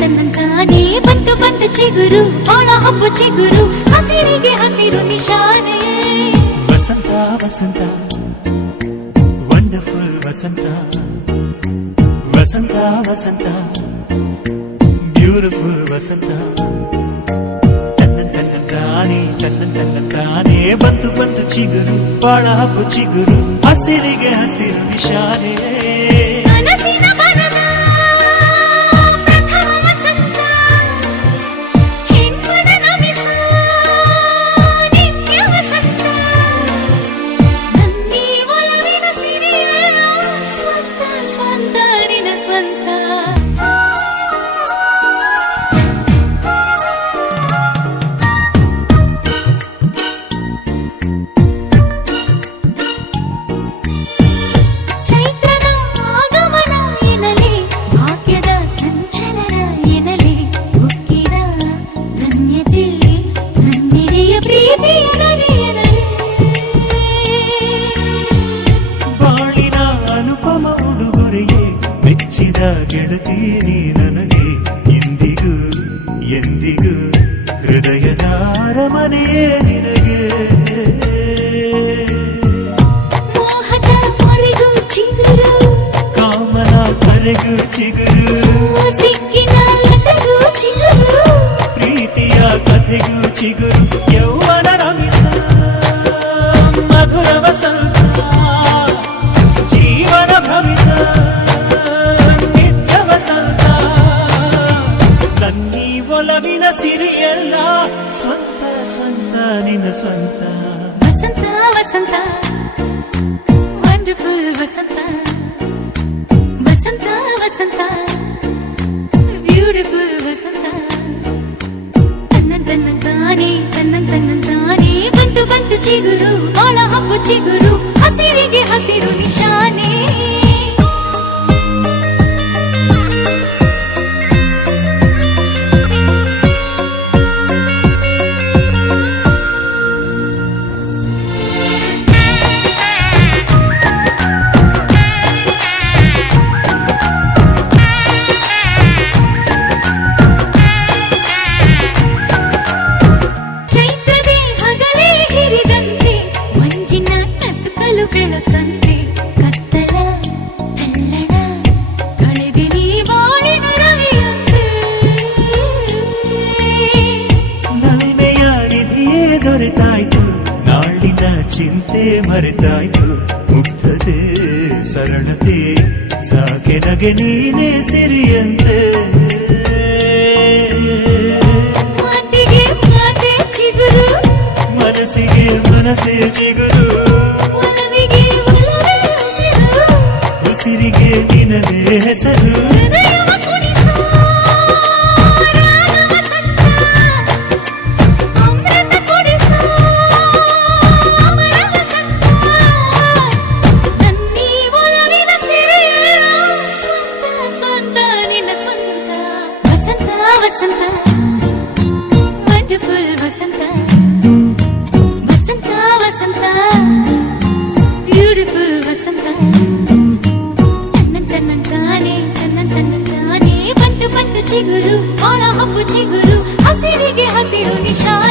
ತನ್ನಂತಾನೇ ಬಂತು ಬಂತು ಚಿಗುರು ಒಳ ಹಬ್ಬು ಚಿಗುರು ಹಸಿರಿಗೆ ಹಸಿರು ನಿಶಾನೆ ವಸಂತ ವಸಂತ ವಂಡರ್ಫುಲ್ ವಸಂತ ವಸಂತ ವಸಂತ ಬ್ಯೂಟಿಫುಲ್ ವಸಂತ ತನ್ನಂತಾನೇ ಬಂತು ಬಂತು ಚಿಗುರು ಒಳ ಹಬ್ಬು ಚಿಗುರು ಹಸಿರಿಗೆ ಹಸಿರು ನಿಶಾನೆ ಬಾಳಿನ ಅನುಪಮ ಉಡುಗೊರೆಯೇ ಮೆಚ್ಚಿದ ಗೆಳತೀರಿ ನನಗೆ ಎಂದಿಗೂ ಎಂದಿಗೂ ಹೃದಯದ ಅರಮನೆಯೇ ನಿನಗೆ ಮೋಹದ ಕೊರೆಗೂ ಚಿಗುರು ಕಾಮನ ಕರೆಗೂ ಚಿಗುರು ಸಿಕ್ಕಿನ ಲತೆಗೂ ಚಿಗುರು ಪ್ರೀತಿಯ ಕಥೆಗೂ ಚಿಗುರು ಯೌವನ ರಮಿಸ ಮಧುರ ವಸಂತ ಜೀವನ ಭ್ರಮಿಸ ನಿತ್ಯ ವಸಂತ ತನ್ನಿ ಒಲವಿನ ಸಿರಿಯಲ್ಲ ಸ್ವಂತ ಸ್ವಂತ ನಿನ್ನ ಸ್ವಂತ ವಸಂತ ವಸಂತ ವಂಡರ್ಫುಲ್ ವಸಂತ ವಸಂತ ವಸಂತ ಬ್ಯೂಟಿಫುಲ್ ವಸಂತ ತನ್ನಂತಾನೇ ಬಂತು ಬಂತು ಚಿಗುರು ಒಳ ಹಬ್ಬು ಚಿಗುರು ಹಸಿರಿಗೆ ಹಸಿರು ನಿಶಾನೆ ಬೆಳಕಂತೆ ಕತ್ತಲ ಕಲ್ಲಡ ಕಳೆದೆ ನೀ ಬಾಳಿನ ರವಿಯಂತೆ ನಲ್ಮೆಯ ನಿಧಿಯೇ ದೊರೆತಾಯ್ತು ನಾಳಿನ ಚಿಂತೆ ಮರೆತಾಯ್ತು ಮುಗ್ಧತೆ ಸರಳತೆ ಸಾಕೆ ನಗೆ ನೀನೇ ಸಿರಿಯಂತೆ ಮಾತಿಗೆ ಮಾತೆ ಚಿಗುರು ಮನಸ್ಸಿಗೆ ಮನಸ್ಸೇ ಚಿಗುರು ಉಸಿರಿಗೆ ನಿನದೇ ಹೆಸರು ವಸಂತ ವಂಡರ್ಫುಲ್ ವಸಂತ ವಸಂತ ವಸಂತ ಬ್ಯೂಟಿಫುಲ್ ವಸಂತ ತನ್ನಂತಾನೇ ಬಂತು ಬಂತು ಚಿಗುರು ಒಳ ಹಬ್ಬು ಚಿಗುರು ಹಸಿರಿಗೆ ಹಸಿರು ನಿಶಾನೆ